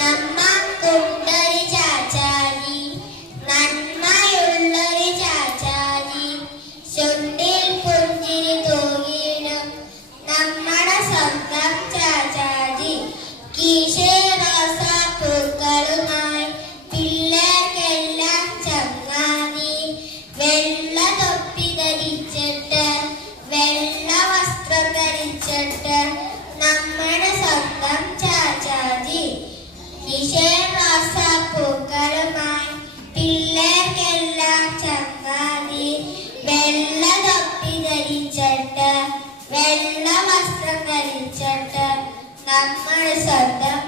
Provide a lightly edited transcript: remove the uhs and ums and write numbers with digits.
നമ്മക്കൊണ്ടൊരു ചാച്ചാജി, നന്മയുള്ളൊരു ചാച്ചാജി, ചുണ്ടിൽ പുഞ്ചിരി തൂകിയിടും നമ്മുടെ സ്വന്തം ചാച്ചാജി. കീശേ റോസാപ്പൂക്കളുമായി പിള്ളേർക്കെല്ലാം ചങ്ങാതി, വെള്ള തൊപ്പി ധരിച്ചിട്ട് വെള്ള വസ്ത്രം ധരിച്ചിട്ട് നമ്മുടെ സ്വന്തം ചാച്ചാജി. കീശേ റോസാപ്പൂക്കളുമായി പിള്ളേർക്കെല്ലാം ചങ്ങാതി, വെള്ള തൊപ്പി ധരിച്ചിട്ട് വെള്ള വസ്ത്രം ധരിച്ചിട്ട് നമ്മുടെ സ്വന്തം